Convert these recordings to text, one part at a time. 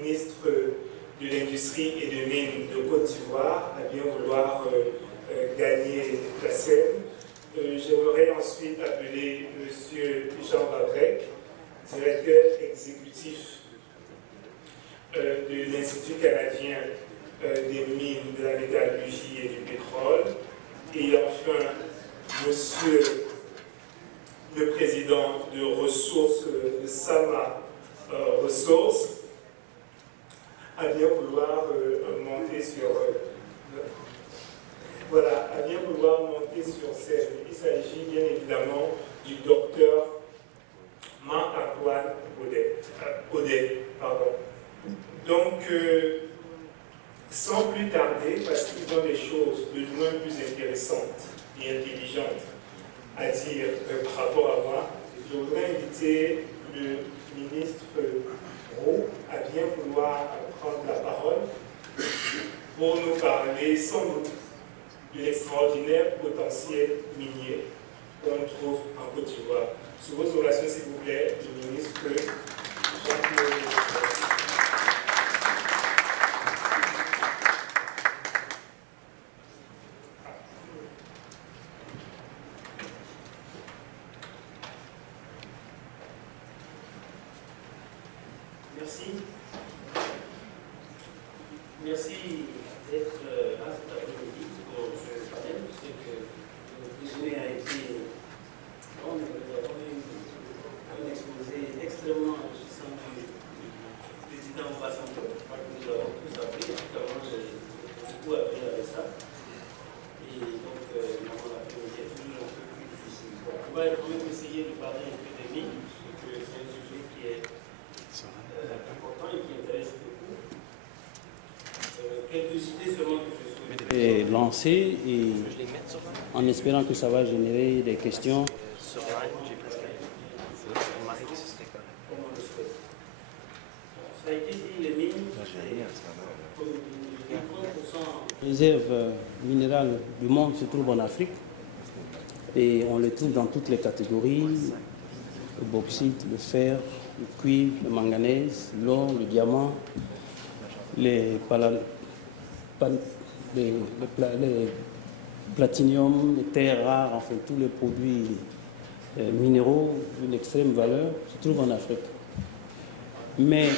ministre de l'Industrie et des Mines de Côte d'Ivoire, à bien vouloir gagner la scène. J'aimerais ensuite appeler M. Jean Babrec, directeur exécutif de l'Institut canadien des mines, de la métallurgie et du pétrole. Et enfin, monsieur le président de ressources de Sama Ressources, à bien vouloir monter sur scène. Il s'agit bien évidemment du docteur Marc-Antoine Audet. Donc, sans plus tarder, parce qu'ils ont des choses de loin plus intéressantes et intelligentes à dire par rapport à moi, je voudrais inviter le ministre Roux à bien vouloir prendre la parole pour nous parler sans doute de l'extraordinaire potentiel minier qu'on trouve en Côte d'Ivoire. Sous vos orations, s'il vous plaît, le ministre Jean-Claude. Merci d'être là cet après-midi pour ce panel. Je sais que le déjeuner a été bon, nous avons eu un exposé extrêmement enrichissant du président Obasanjo. Je crois que nous l'avons tous appris. En tout cas, moi, j'ai beaucoup appris avec ça. Et donc, l'après-midi est toujours un peu plus difficile. Bon, on va quand même essayer de parler un peu des mines, parce que c'est un sujet qui est important et qui intéresse beaucoup. Quelques idées seulement que je souhaite lancer et en espérant que ça va générer des questions. Les réserves minérales du monde se trouvent en Afrique et on les trouve dans toutes les catégories: le bauxite, le fer, le cuivre, le manganèse, l'or, le diamant, les platinium, les terres rares, enfin tous les produits minéraux d'une extrême valeur se trouvent en Afrique. Mais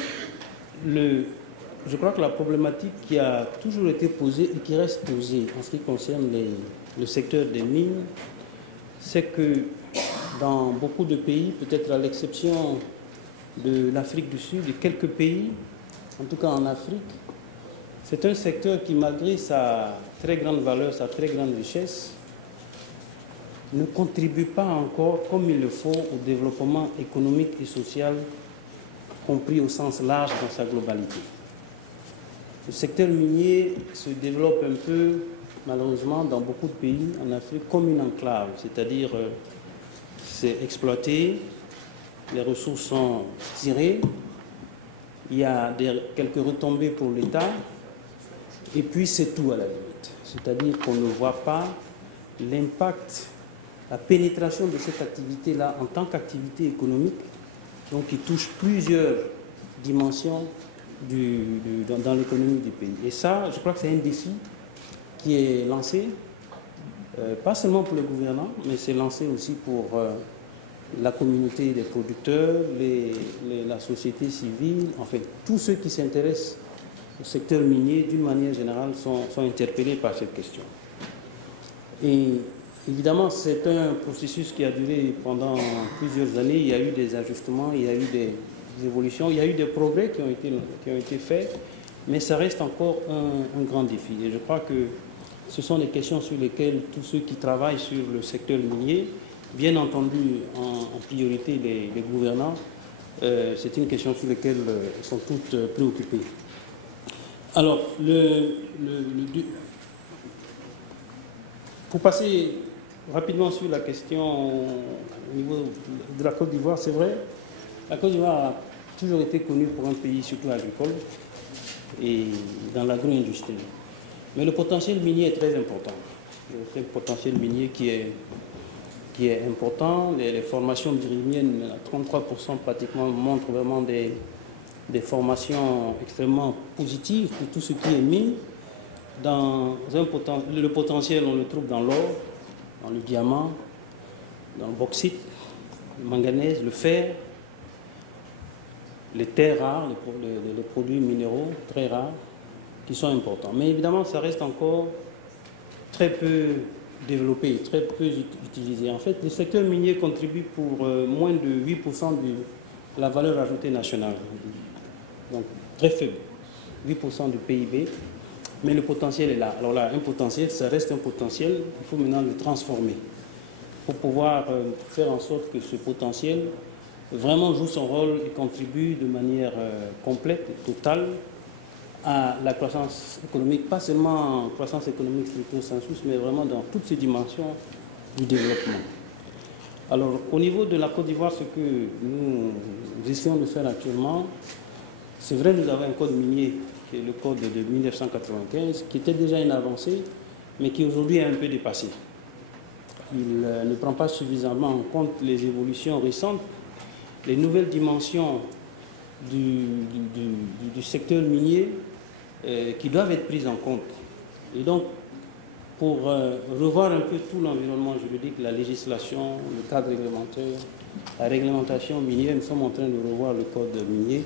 je crois que la problématique qui a toujours été posée et qui reste posée en ce qui concerne le secteur des mines, c'est que dans beaucoup de pays, peut-être à l'exception de l'Afrique du Sud et quelques pays, en tout cas en Afrique, c'est un secteur qui, malgré sa très grande valeur, sa très grande richesse, ne contribue pas encore comme il le faut au développement économique et social, compris au sens large dans sa globalité. Le secteur minier se développe un peu, malheureusement, dans beaucoup de pays en Afrique comme une enclave, c'est-à-dire c'est exploité, les ressources sont tirées, il y a quelques retombées pour l'État, et puis c'est tout à la limite. C'est-à-dire qu'on ne voit pas l'impact, la pénétration de cette activité-là en tant qu'activité économique, donc qui touche plusieurs dimensions dans l'économie du pays. Et ça, je crois que c'est un défi qui est lancé, pas seulement pour les gouvernants, mais c'est lancé aussi pour la communauté des producteurs, la société civile, enfin, tous ceux qui s'intéressent au secteur minier, d'une manière générale, sont interpellés par cette question. Et évidemment, c'est un processus qui a duré pendant plusieurs années. Il y a eu des ajustements, il y a eu des évolutions, il y a eu des progrès qui ont été faits, mais ça reste encore un grand défi. Et je crois que ce sont des questions sur lesquelles tous ceux qui travaillent sur le secteur minier, bien entendu en priorité les gouvernants, c'est une question sur laquelle ils sont tous préoccupés. Alors, pour passer rapidement sur la question au niveau de la Côte d'Ivoire, c'est vrai, la Côte d'Ivoire a toujours été connue pour un pays surtout agricole et dans l'agro-industrie. Mais le potentiel minier est très important. C'est un potentiel minier qui est important. Les formations birimiennes, à 33% pratiquement, montrent vraiment des des formations extrêmement positives pour tout ce qui est mine. Le potentiel, on le trouve dans l'or, dans le diamant, dans le bauxite, le manganèse, le fer, les terres rares, les produits minéraux très rares qui sont importants. Mais évidemment, ça reste encore très peu développé, très peu utilisé. En fait, le secteur minier contribue pour moins de 8% de la valeur ajoutée nationale. Donc, très faible, 8% du PIB. Mais le potentiel est là. Alors là, un potentiel, ça reste un potentiel. Il faut maintenant le transformer pour pouvoir faire en sorte que ce potentiel vraiment joue son rôle et contribue de manière complète et totale à la croissance économique, pas seulement croissance économique stricto sensu, mais vraiment dans toutes ces dimensions du développement. Alors, au niveau de la Côte d'Ivoire, ce que nous essayons de faire actuellement, c'est vrai, nous avons un code minier, qui est le code de 1995, qui était déjà une avancée, mais qui aujourd'hui est un peu dépassé. Il ne prend pas suffisamment en compte les évolutions récentes, les nouvelles dimensions du secteur minier qui doivent être prises en compte. Et donc, pour revoir un peu tout l'environnement juridique, la législation, le cadre réglementaire, la réglementation minière, nous sommes en train de revoir le code minier,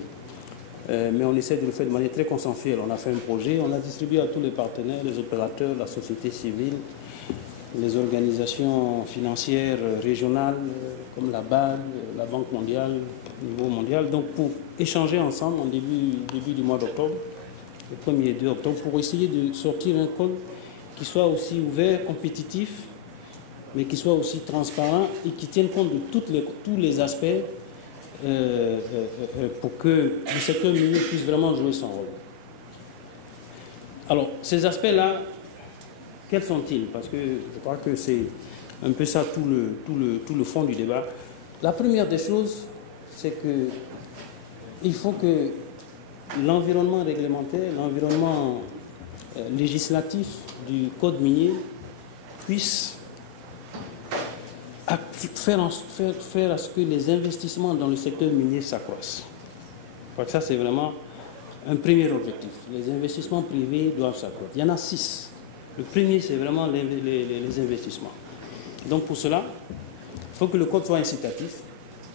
mais on essaie de le faire de manière très consensuelle. On a fait un projet, on a distribué à tous les partenaires, les opérateurs, la société civile, les organisations financières régionales comme la BAD, la Banque mondiale, au niveau mondial, donc pour échanger ensemble en début du mois d'octobre, le 1er et 2 octobre, pour essayer de sortir un code qui soit aussi ouvert, compétitif, mais qui soit aussi transparent et qui tienne compte de tous les aspects pour que le secteur minier puisse vraiment jouer son rôle. Alors, ces aspects-là, quels sont-ils? Parce que je crois que c'est un peu ça tout le fond du débat. La première des choses, c'est qu'il faut que l'environnement réglementaire, l'environnement législatif du code minier puisse faire à ce que les investissements dans le secteur minier s'accroissent. Je crois que ça, c'est vraiment un premier objectif. Les investissements privés doivent s'accroître. Il y en a 6. Le premier, c'est vraiment les investissements. Donc pour cela, il faut que le code soit incitatif.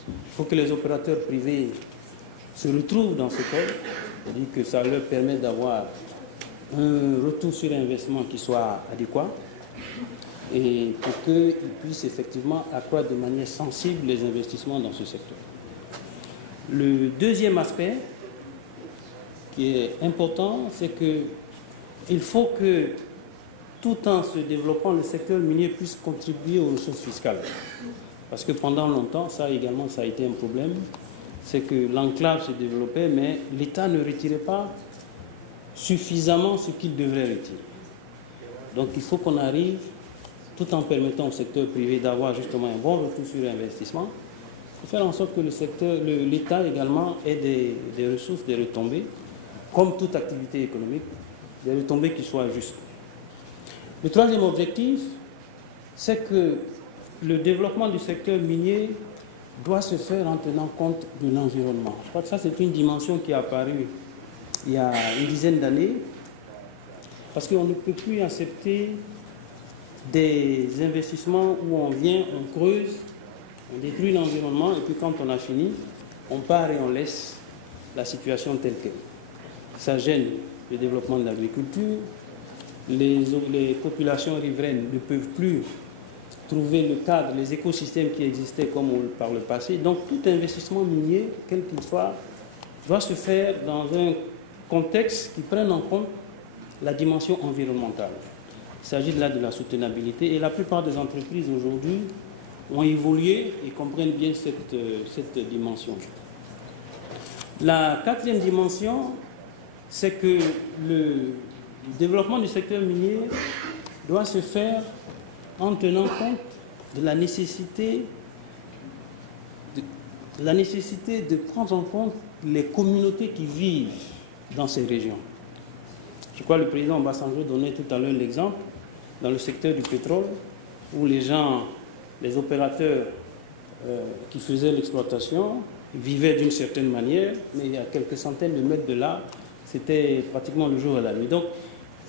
Il faut que les opérateurs privés se retrouvent dans ce code, c'est-à-dire que ça leur permet d'avoir un retour sur investissement qui soit adéquat et pour qu'ils puissent effectivement accroître de manière sensible les investissements dans ce secteur. Le deuxième aspect qui est important, c'est qu'il faut que tout en se développant, le secteur minier puisse contribuer aux ressources fiscales. Parce que pendant longtemps, ça également, ça a été un problème, c'est que l'enclave se développait, mais l'État ne retirait pas suffisamment ce qu'il devrait retirer. Donc il faut qu'on arrive, tout en permettant au secteur privé d'avoir justement un bon retour sur l'investissement, pour faire en sorte que l'État également ait des ressources, des retombées, comme toute activité économique, des retombées qui soient justes. Le troisième objectif, c'est que le développement du secteur minier doit se faire en tenant compte de l'environnement. Je crois que ça, c'est une dimension qui est apparue il y a une dizaine d'années, parce qu'on ne peut plus accepter des investissements où on vient, on creuse, on détruit l'environnement, et puis quand on a fini, on part et on laisse la situation telle qu'elle. Ça gêne le développement de l'agriculture. Les populations riveraines ne peuvent plus trouver le cadre, les écosystèmes qui existaient comme par le passé. Donc tout investissement minier, quel qu'il soit, doit se faire dans un contexte qui prenne en compte la dimension environnementale. Il s'agit là de la soutenabilité et la plupart des entreprises aujourd'hui ont évolué et comprennent bien cette dimension. La quatrième dimension, c'est que le développement du secteur minier doit se faire en tenant compte de la nécessité de prendre en compte les communautés qui vivent dans ces régions. Je crois que le président Obasanjo donnait tout à l'heure l'exemple dans le secteur du pétrole où les opérateurs qui faisaient l'exploitation vivaient d'une certaine manière, mais il y a quelques centaines de mètres de là, c'était pratiquement le jour et la nuit. Donc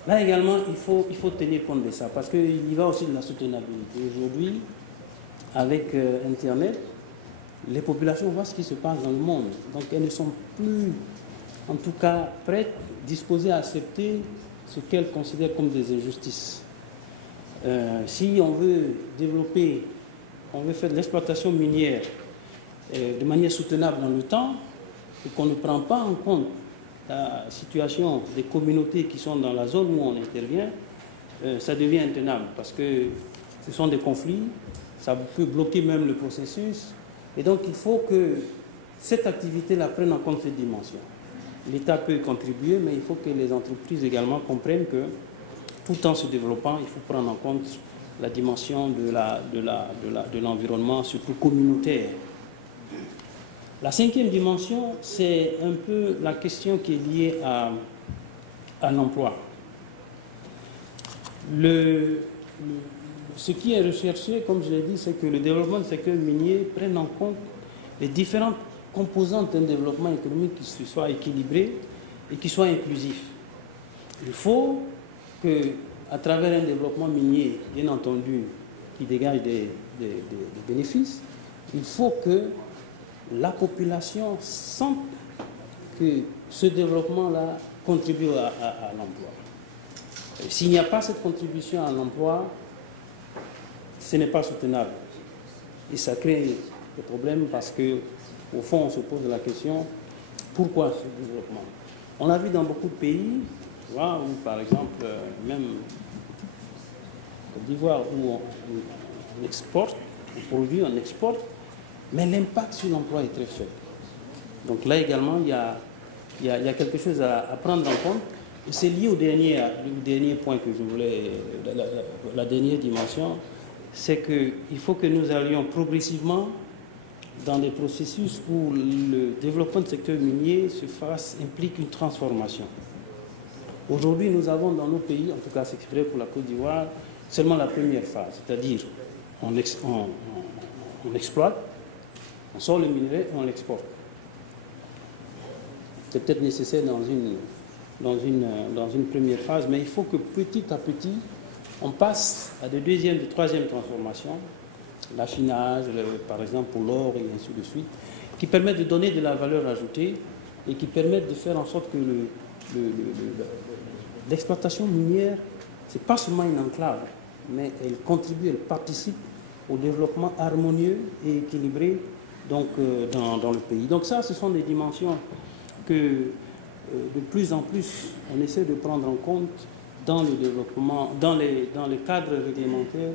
là également, il faut tenir compte de ça, parce qu'il y va aussi de la soutenabilité. Aujourd'hui, avec Internet, les populations voient ce qui se passe dans le monde. Donc elles ne sont plus, en tout cas, prêtes, disposées à accepter ce qu'elles considèrent comme des injustices. Si on veut développer, on veut faire de l'exploitation minière de manière soutenable dans le temps, et qu'on ne prend pas en compte la situation des communautés qui sont dans la zone où on intervient, ça devient intenable, parce que ce sont des conflits, ça peut bloquer même le processus. Et donc, il faut que cette activité-là prenne en compte cette dimension. L'État peut contribuer, mais il faut que les entreprises également comprennent que, tout en se développant, il faut prendre en compte la dimension de l'environnement, surtout communautaire. La cinquième dimension, c'est un peu la question qui est liée à l'emploi. Ce qui est recherché, comme je l'ai dit, c'est que le développement du secteur minier prenne en compte les différentes composantes d'un développement économique qui soit équilibré et qui soit inclusif. Il faut qu'à travers un développement minier, bien entendu, qui dégage des bénéfices, il faut que la population sente que ce développement-là contribue à l'emploi. S'il n'y a pas cette contribution à l'emploi, ce n'est pas soutenable. Et ça crée des problèmes parce qu'au fond, on se pose la question, pourquoi ce développement? On l'a vu dans beaucoup de pays, où par exemple, même Côte d'Ivoire, où on exporte, on produit, on exporte, mais l'impact sur l'emploi est très faible. Donc là également, il y a quelque chose à prendre en compte. Et c'est lié au dernier point que je voulais, la dernière dimension, c'est qu'il faut que nous allions progressivement dans des processus où le développement du secteur minier implique une transformation. Aujourd'hui, nous avons dans nos pays, en tout cas c'est vrai pour la Côte d'Ivoire, seulement la première phase, c'est-à-dire on exploite, on sort le minerai et on l'exporte. C'est peut-être nécessaire dans une première phase, mais il faut que petit à petit, on passe à de deuxième, de troisième transformation, l'affinage, par exemple pour l'or et ainsi de suite, qui permettent de donner de la valeur ajoutée et qui permettent de faire en sorte que l'exploitation minière, ce n'est pas seulement une enclave, mais elle contribue, elle participe au développement harmonieux et équilibré donc, dans le pays. Donc ça, ce sont des dimensions que de plus en plus on essaie de prendre en compte dans le développement, dans les cadres réglementaires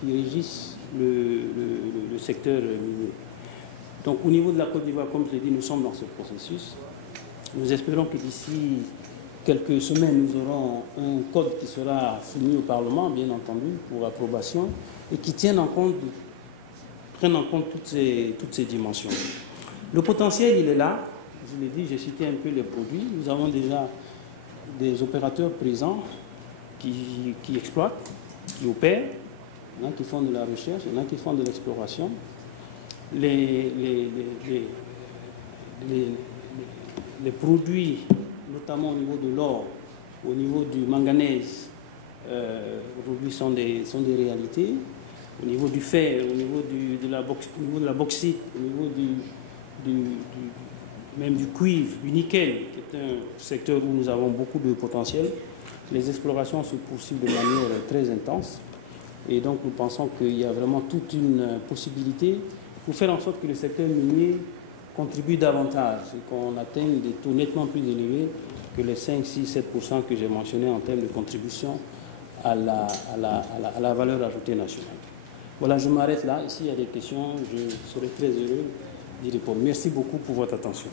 qui régissent le secteur minier. Donc au niveau de la Côte d'Ivoire, comme je l'ai dit, nous sommes dans ce processus. Nous espérons que d'ici quelques semaines, nous aurons un code qui sera soumis au Parlement, bien entendu, pour approbation, et qui prenne en compte toutes ces dimensions. Le potentiel, il est là. Je l'ai dit, j'ai cité un peu les produits. Nous avons déjà des opérateurs présents qui exploitent, qui opèrent. Il y en a qui font de la recherche, il y en a qui font de l'exploration. Les produits, notamment au niveau de l'or, au niveau du manganèse, aujourd'hui sont des réalités. Au niveau du fer, au niveau de la bauxite, au niveau même du cuivre, du nickel, qui est un secteur où nous avons beaucoup de potentiel. Les explorations se poursuivent de manière très intense. Et donc nous pensons qu'il y a vraiment toute une possibilité pour faire en sorte que le secteur minier contribue davantage et qu'on atteigne des taux nettement plus élevés que les 5, 6, 7% que j'ai mentionnés en termes de contribution à la valeur ajoutée nationale. Voilà, je m'arrête là. Ici, il y a des questions. Je serai très heureux d'y répondre. Merci beaucoup pour votre attention.